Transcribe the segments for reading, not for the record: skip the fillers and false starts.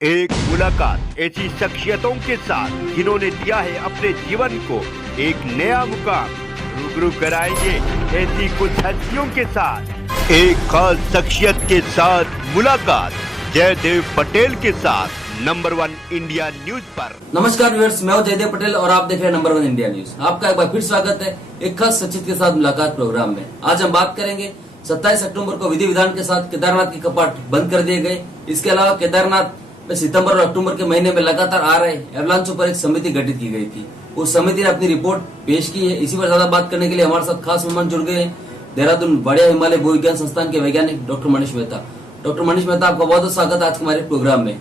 एक मुलाकात ऐसी शख्सियतों के साथ जिन्होंने दिया है अपने जीवन को एक नया मुकाम। रूबरू कराएंगे ऐसी कुछ हस्तियों के साथ एक खास शख्सियत के साथ मुलाकात जयदेव पटेल के साथ नंबर 1 इंडिया न्यूज पर। नमस्कार व्यूअर्स, मैं हूं जयदेव पटेल और आप देख रहे हैं नंबर 1 इंडिया न्यूज। आपका एक बार फिर स्वागत है एक खास शख्सियत के साथ मुलाकात प्रोग्राम में। आज हम बात करेंगे 27 अक्टूबर को विधि विधान के साथ केदारनाथ के कपाट बंद कर दिए गए। इसके अलावा केदारनाथ में सितंबर और अक्टूबर के महीने में लगातार आ रहे एवलांचों पर एक समिति गठित की गई थी। उस समिति ने अपनी रिपोर्ट पेश की है। इसी पर ज्यादा बात करने के लिए हमारे साथ खास मेहमान जुड़ गए हैं देहरादून बढ़िया हिमालय भूविज्ञान संस्थान के वैज्ञानिक डॉक्टर मनीष मेहता। डॉक्टर मनीष मेहता, आपका बहुत बहुत स्वागत है आज के हमारे प्रोग्राम में।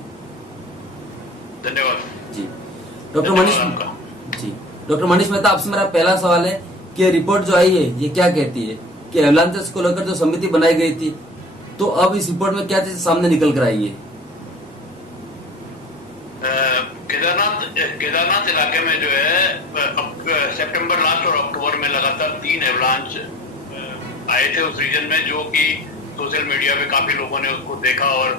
धन्यवाद जी डॉक्टर मनीष मेहता, आपसे मेरा पहला सवाल है कि रिपोर्ट जो आई है ये क्या कहती है कि एवलांचेस को लेकर जो समिति बनाई गई थी, तो अब इस रिपोर्ट में क्या चीज सामने निकल कर आई है? केदारनाथ इलाके में जो है सितंबर लास्ट और अक्टूबर में लगातार 3 एवलांच आए थे उस रीजन में, जो कि सोशल मीडिया पे काफी लोगों ने उसको देखा और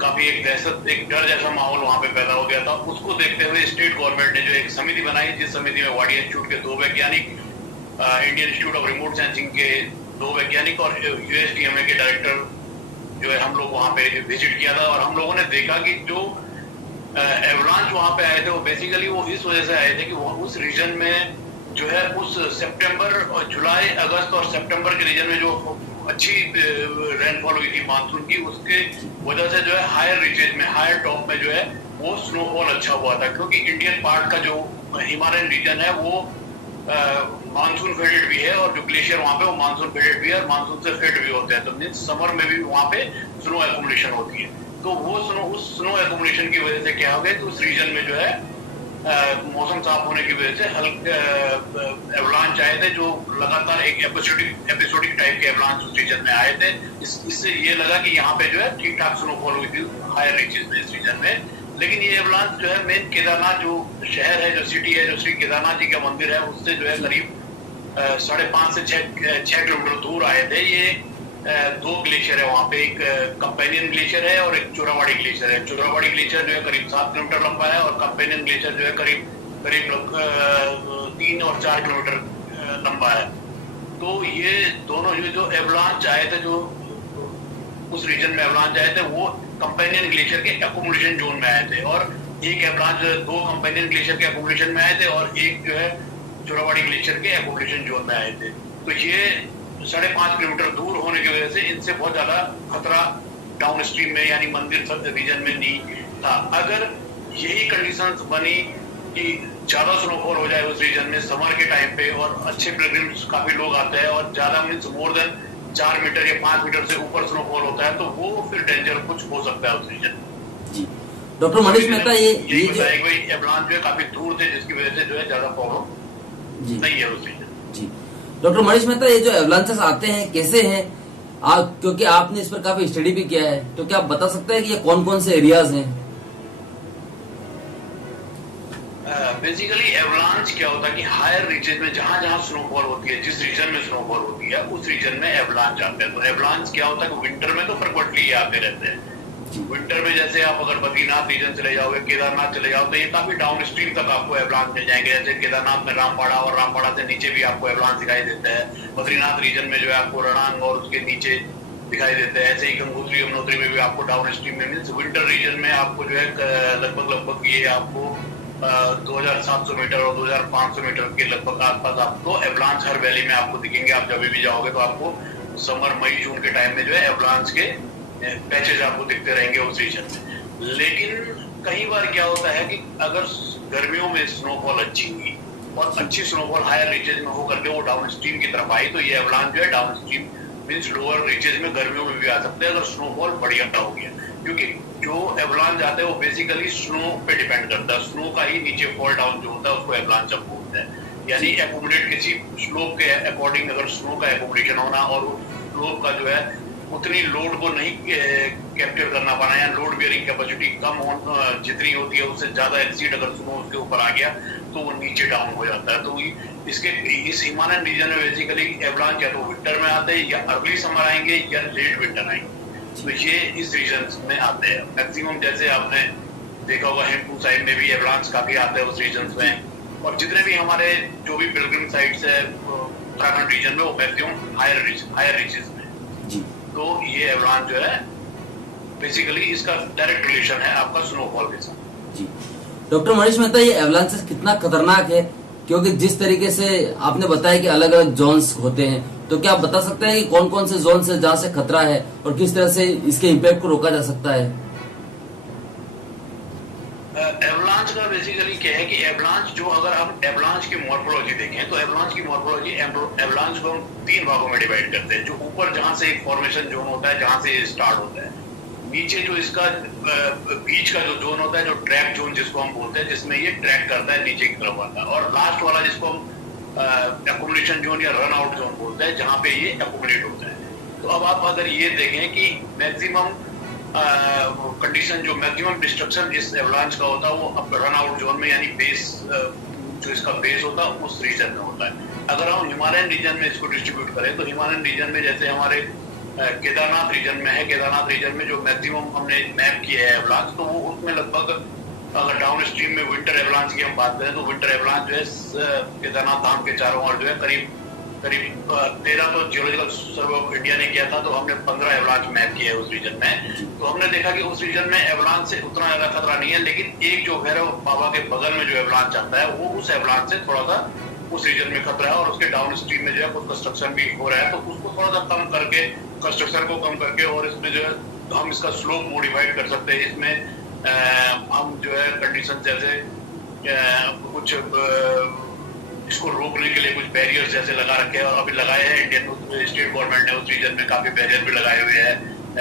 काफी एक डर जैसा माहौल वहां पे पैदा हो गया था। उसको देखते हुए स्टेट गवर्नमेंट ने जो एक समिति बनाई, जिस समिति में वाडी इंस्टीट्यूट के 2 वैज्ञानिक, Indian institute of remote sensing के 2 वैज्ञानिक और यूएसटीएमए के डायरेक्टर जो है, हम लोग वहां पे विजिट किया था और हम लोगों ने देखा कि जो एवलांच वहां पे आए थे वो बेसिकली वो इस वजह से आए थे कि वो उस रीजन में जो है उस सितंबर और जुलाई, अगस्त और सितंबर के रीजन में जो अच्छी रेनफॉल हुई थी मानसून की, उसके वजह से जो है हायर रीचेज में, हायर टॉप में जो है वो स्नोफॉल अच्छा हुआ था। क्योंकि इंडियन पार्ट का जो हिमालयन रीजन है वो मानसून फेडेड भी है और जो ग्लेशियर वहां पे वो मानसून फेडेड भी है और मानसून से फेड भी होते हैं, तो मीन्स समर में भी वहां पे स्नो एक्युमुलेशन होती है। तो वो उस स्नो एक्युमुलेशन की वजह से क्या हो गया, तो उस रीजन में जो है मौसम साफ होने की वजह से हल्के एवलांच आए थे, जो लगातार एक एपिसोडिक टाइप के एवलांच उस रीजन में आए थे। इससे ये लगा कि यहाँ पे जो है ठीक ठाक स्नोफॉल हुई थी हायर रीचेज में इस रीजन में। लेकिन ये एवलांच जो है मेन केदारनाथ जो शहर है, जो सिटी है, जो श्री केदारनाथ जी का मंदिर है, उससे जो है करीब 5.5 से 6 किलोमीटर दूर आए थे। ये 2 ग्लेशियर है वहां पे, एक कंपेनियन ग्लेशियर है और एक चोरावाड़ी ग्लेशियर है। चोरावाड़ी ग्लेशियर जो है करीब 7 किलोमीटर लंबा है और कंपेनियन ग्लेशियर जो है करीब 3 और 4 किलोमीटर लंबा है। तो ये दोनों जो एवलांच आए थे, जो उस रीजन में एवलांच आए थे, वो कंपेनियन ग्लेशियर के एक्युमुलेशन जोन में आए थे और एक एवलांच 2 कंपेनियन ग्लेशियर के एक्युमुलेशन में आए थे और एक जो है चोरावाड़ी ग्लेशियर के एक्युमुलेशन जोन में आए थे। तो ये 5.5 किलोमीटर दूर होने की वजह से इनसे बहुत ज्यादा खतरा डाउन स्ट्रीम में यानी मंदिर रीजन में नहीं था। अगर यही कंडीशंस बनी कि ज्यादा स्नोफॉल हो जाए उस रीजन में समर के टाइम पे और अच्छे पिलग्रिम्स काफी लोग आते हैं और ज्यादा मीन्स मोर देन 4 मीटर या 5 मीटर से ऊपर स्नोफॉल होता है, तो वो फिर डेंजर कुछ हो सकता है उस रीजन में। जी डॉक्टर मनीष मेहता, ये एवलांच जो काफी दूर थे, जिसकी वजह से जो है ज्यादा प्रॉब्लम नहीं है उस रीजन। जी डॉक्टर मनीष मेहता, ये जो एवलांचेस आते हैं कैसे हैं? क्योंकि आपने इस पर काफी स्टडी भी किया है, तो क्या आप बता सकते हैं कि ये कौन कौन से एरियाज हैं? बेसिकली एवलांच क्या होता है कि हायर रीचेज में जहां जहां स्नोफॉल होती है, जिस रीजन में स्नोफॉल होती है उस रीजन में एवलांच आते हैं। तो एवलांच क्या होता है कि विंटर में तो फ्रिक्वेंटली ये आते रहते हैं। विंटर में जैसे आप अगर बद्रीनाथ रीजन चले जाओगे, केदारनाथ चले जाओ, तो ये काफी डाउन स्ट्रीम तक आपको एवलांच मिल जाएंगे। जैसे केदारनाथ में रामबाड़ा और रामबाड़ा से नीचे भी आपको एवलांच दिखाई देता है। बद्रीनाथ रीजन में जो है आपको रणांग और उसके नीचे दिखाई देते हैं। ऐसे ही गंगोत्री यमुनोत्री में भी आपको डाउन स्ट्रीम में मीन्स विंटर रीजन में आपको जो है लगभग ये आपको 2700 मीटर और 2500 मीटर के लगभग आसपास आपको एवलांच हर वैली में आपको दिखेंगे। आप जब भी जाओगे तो आपको समर मई जून के टाइम में जो है एवलांच के पैचेज आपको दिखते रहेंगे उस रीजन में। लेकिन कई बार क्या होता है कि अगर गर्मियों में स्नोफॉल अच्छी हुई और अच्छी स्नोफॉल हायर रीचेज में होकर के वो डाउन स्ट्रीम की तरफ आई, तो ये एवलांच जो है down stream means lower reaches में गर्मियों में भी आ सकते हैं अगर स्नोफॉल बढ़िया हो गया। क्योंकि जो एवलांच आते हैं वो बेसिकली स्नो पे डिपेंड करता है। स्नो का ही नीचे फॉल डाउन जो होता है उसको एवलांच अब बोलते हैं। यानी एक्युमुलेट किसी स्लोप के अकॉर्डिंग अगर स्नो का एक्युमुलेशन होना और उस स्लोप का जो है उतनी लोड को नहीं कैप्चर करना पाना या लोड बियरिंग कैपेसिटी कम जितनी होती है उससे ज्यादा एक्सीड अगर स्नो उसके ऊपर आ गया तो वो नीचे डाउन हो जाता है। तो इस हिमालयन रीजन में बेसिकली एवलांच या तो विंटर में आते हैं या अर्ली समर आएंगे या लेट विंटर आएंगे। तो ये इस रीजन में आते हैं मैक्सिमम। जैसे आपने देखा होगा हेमकूट साइड में भी एवलांच काफी आते हैं उस रीजन में, और जितने भी हमारे जो भी पिलग्रिम साइट्स है उत्तराखंड रीजन में वो मैक्सिमम हायर रीचेस में जी। तो ये एवलांच जो है बेसिकली इसका डायरेक्ट रिलेशन है आपका स्नोफॉल के साथ। जी डॉक्टर मनीष मेहता, ये एवलांचेस कितना खतरनाक है? क्योंकि जिस तरीके से आपने बताया कि अलग अलग जोन्स होते हैं, तो क्या आप बता सकते हैं कि कौन कौन से जोन है जहाँ से खतरा है और किस तरह से इसके इम्पैक्ट को रोका जा सकता है? एवलांच का बेसिकली क्या है कि एवलांच जो, अगर हम एवलांच की मॉर्फोलॉजी देखें तो एवलांच की मॉर्फोलॉजी एवलांच को हम 3 भागों में डिवाइड करते हैं। जो ऊपर जहां से एक फॉर्मेशन जोन होता है जहां से ये स्टार्ट होता है, नीचे जो इसका बीच का जो जोन होता है जो ट्रैक जोन जिसको हम बोलते हैं, जिसमें ये ट्रैक करता है नीचे की तरफ आता है, और लास्ट वाला जिसको हम एक्युमुलेशन जोन या रन आउट जोन बोलते हैं जहां पे ये एक्युमुलेट होता है। तो अब आप अगर ये देखें कि मैक्सिमम कंडीशन जो मैक्सिमम डिस्ट्रक्शन इस एवलांच का होता है वो अब रन आउट जोन में, यानी बेस जो इसका बेस होता है उस रीजन में होता है। अगर हम हिमालयन रीजन में इसको डिस्ट्रीब्यूट करें तो हिमालयन रीजन में जैसे हमारे केदारनाथ रीजन में है, केदारनाथ रीजन में जो मैक्सिमम हमने मैप किया है एवलांच, तो वो उसमें लगभग अगर डाउन स्ट्रीम में विंटर एवलांच की हम बात करें तो विंटर एवलांच जो है केदारनाथ धाम के चारों ओर जो है करीब 13 तो जियोलॉजिकल सर्वे ऑफ इंडिया ने किया था, तो हमने 15 एवलांच मैप किया है उस रीजन में। तो हमने देखा कि उस रीजन में एवलांच से उतना ज्यादा खतरा नहीं है, लेकिन एक जो भैरव बाबा के बगल में जो एवलांच आता है वो उस एवलांच से थोड़ा सा उस रीजन में खतरा है, और उसके डाउन स्ट्रीम में जो है कुछ कंस्ट्रक्शन भी हो रहा है, तो उसको थोड़ा सा कम करके, कंस्ट्रक्शन को कम करके, और इसमें जो है हम इसका स्लोप मॉडिफाइड कर सकते हैं। इसमें हम जो है कंडीशन जैसे कुछ इसको रोकने के लिए कुछ बैरियर्स जैसे लगा रखे हैं, और अभी लगाए हैं इंडियन स्टेट गवर्नमेंट ने उस रीजन में काफी बैरियर भी लगाए हुए हैं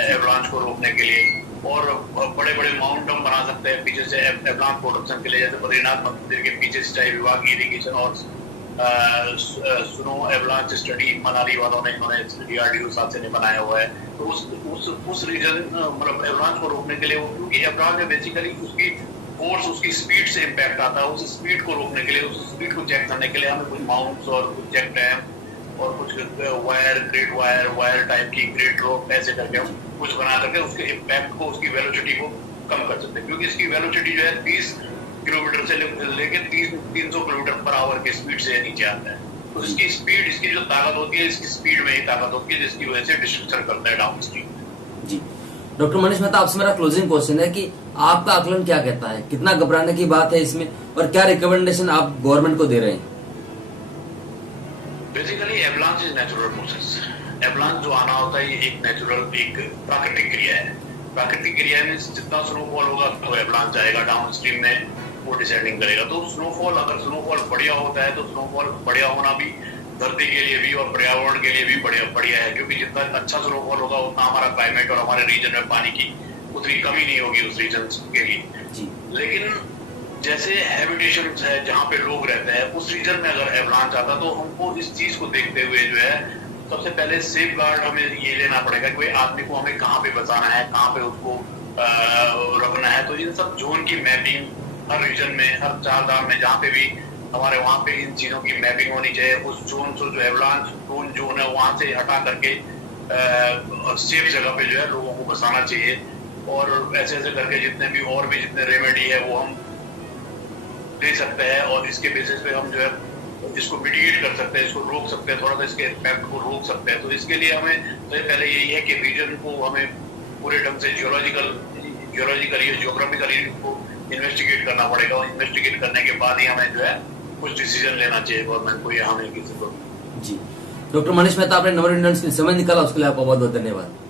एवलांच को रोकने के लिए, और बड़े बड़े माउंट हम बना सकते हैं पीछे से एवलांच प्रोटेक्शन के लिए, जैसे बद्रीनाथ मंदिर के पीछे सिंचाई विभाग की इरिगेशन और स्नो एवलांच स्टडी मनाली वालों ने, इन्होंने DRDO साथ से बनाया हुआ है। तो उस रीजन मतलब एवलांच को रोकने के लिए, क्योंकि एवलांच में बेसिकली उसकी फोर्स उसकी स्पीड से इम्पैक्ट आता है, उस स्पीड को रोकने के लिए, उस स्पीड को चेक करने के लिए हमें कुछ माउंट्स और कुछ चेक डैम और कुछ ग्रेट वायर टाइप की ग्रेट रोप ऐसे करके हम कुछ बना करके उसके इम्पैक्ट को, उसकी वेलोसिटी को कम कर सकते हैं, क्योंकि इसकी वेलोसिटी जो है 30 किलोमीटर से लेके 300 किलोमीटर पर आवर की स्पीड से नीचे आता है। तो इसकी स्पीड, इसकी जो ताकत होती है, इसकी स्पीड में ही ताकत होती है, जिसकी वजह से डिस्ट्रक्शन करता है डाउन स्ट्रीम। जी डॉक्टर मनीष मेहता, आपसे मेरा क्लोजिंग क्वेश्चन है कि आपका आकलन क्या कहता है, कितना घबराने की बात है इसमें, और क्या रिकमेंडेशन आप गवर्नमेंट को दे रहे हैं? Basically avalanche is natural process. Avalanche जो आना होता है ये एक नेचुरल, एक प्राकृतिक क्रिया है। प्राकृतिक क्रिया में जितना स्नोफॉल होगा तो एवलांच आएगा डाउन स्ट्रीम में, वो डिसेंडिंग करेगा। तो स्नोफॉल, अगर स्नोफॉल बढ़िया होता है तो स्नोफॉल बढ़िया होना भी धरती के लिए भी और पर्यावरण के लिए भी बढ़िया है, क्योंकि जितना अच्छा स्नोफॉल होगा उतना हमारा क्लाइमेट और हमारे रीजन में पानी की उतनी कमी नहीं होगी उस रीजन के लिए। लेकिन जैसे हैबिटेशन है जहाँ पे लोग रहते हैं, उस रीजन में अगर एवलांच आता तो हमको इस चीज को देखते हुए जो है सबसे पहले सेफ गार्ड हमें ये लेना पड़ेगा कि आदमी को हमें कहाँ पे बचाना है, कहाँ पे उसको रखना है। तो इन सब जोन की मैपिंग हर रीजन में, हर 4 धाम में जहाँ पे भी हमारे, वहाँ पे इन चीजों की मैपिंग होनी चाहिए। उस जोन से जो एवलांच प्रोन जोन है वहां से हटा करके सेफ जगह पे जो है लोगों को बसाना चाहिए, और ऐसे ऐसे करके जितने भी और भी जितने रेमेडी है वो हम दे सकते हैं, और इसके बेसिस पे हम जो है इसको मिटिगेट कर सकते हैं, इसको रोक सकते हैं, थोड़ा सा इसके इम्पैक्ट को रोक सकते हैं। तो इसके लिए हमें सबसे पहले यही है कि रीजन को हमें पूरे ढंग से जियोलॉजिकली जियोग्राफिकली को इन्वेस्टिगेट करना पड़ेगा, और इन्वेस्टिगेट करने के बाद ही हमें जो है कुछ डिसीजन लेना चाहिए गवर्नमेंट को या हमें किसी को। जी डॉक्टर मनीष मेहता, आपने नंबर इंडियंस के समय निकाला, उसके लिए आपका बहुत बहुत धन्यवाद।